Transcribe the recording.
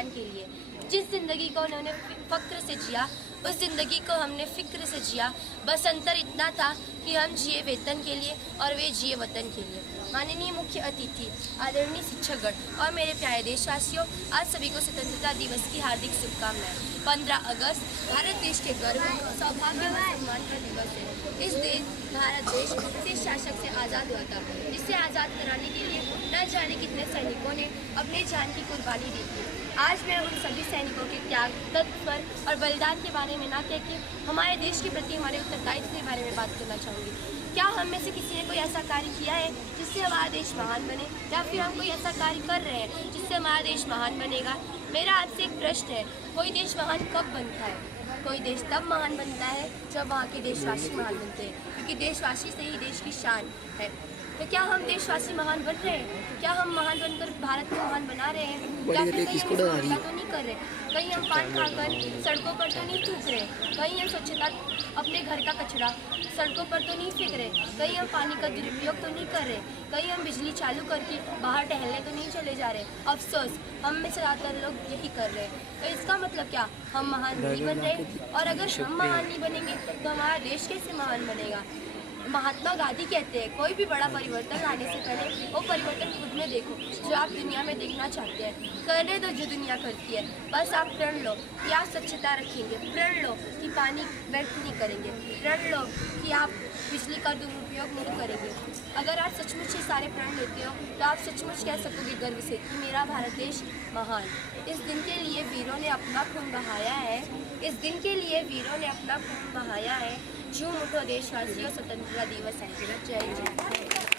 बलिदान के लिए। जिस ज़िंदगी को उन्होंने फ़ख्र से जिया, उस ज़िंदगी को हमने फ़िक्र से जिया। बस अंतर इतना था कि हम जिए वेतन के लिए और वे जिए वतन के लिए। माननीय मुख्य अतिथि, आदरणीय शिक्षकगण और मेरे प्यारे देशवासियों, आज सभी को स्वतंत्रता दिवस की हार्दिक शुभकामनाएं। 15 अगस्त भारत देश के गर्व, सौभाग्य और सम्मान का दिवस है। इस दिन भारत देश ब्रिटिश शासक से आज़ाद हुआ था, जिसे आज़ाद कराने के लिए न जाने कितने सैनिकों ने अपने जान की कुर्बानी दी थी। आज मैं उन सभी सैनिकों के त्याग, तत्पर और बलिदान के बारे में ना कह के हमारे देश के प्रति हमारे उत्तरदायित्व के बारे में बात करना चाहूँगी। क्या हम में से किसी ने कोई ऐसा कार्य किया है जिससे हमारा देश महान बने, या फिर हम कोई ऐसा कार्य कर रहे हैं जिससे हमारा देश महान बनेगा? मेरा आपसे एक प्रश्न है, कोई देश महान कब बनता है? कोई देश तब महान बनता है जब वहाँ के देशवासी महान बनते हैं, क्योंकि देशवासी से ही देश की शान है। तो क्या हम देशवासी महान बन रहे हैं? क्या हम महान बनकर भारत को महान बना रहे हैं, या फिर कहीं हम स्वच्छता तो नहीं कर रहे? कहीं हम पान खाकर सड़कों पर तो नहीं थूक रहे? कहीं हम स्वच्छता, अपने घर का कचरा सड़कों पर तो नहीं फेंक रहे? कहीं हम पानी का दुरुपयोग तो नहीं कर रहे? कहीं हम बिजली चालू करके बाहर टहलने तो नहीं चले जा रहे? अफसोस, हम में से ज़्यादातर लोग यही कर रहे हैं। तो इसका मतलब क्या, हम महान नहीं बन रहे? और अगर हम महान नहीं बनेंगे तो हमारा देश कैसे महान बनेगा? महात्मा गांधी कहते हैं, कोई भी बड़ा परिवर्तन लाने से पहले वो परिवर्तन खुद में देखो जो आप दुनिया में देखना चाहते हैं। करने दो जो दुनिया करती है। बस आप प्रण लो कि आप स्वच्छता रखेंगे, प्रण लो कि पानी व्यर्थ नहीं करेंगे, प्रण लो कि आप बिजली का दुरुपयोग नहीं करेंगे। अगर आप सचमुच ये सारे प्रण लेते हो तो आप सचमुच कह सकोगे गर्व से कि मेरा भारत देश महान। इस दिन के लिए वीरों ने अपना खून बहाया है, इस दिन के लिए वीरों ने अपना खून बहाया है। झूम उठो देशवासियों, स्वतंत्रता दिवस है। जय जय।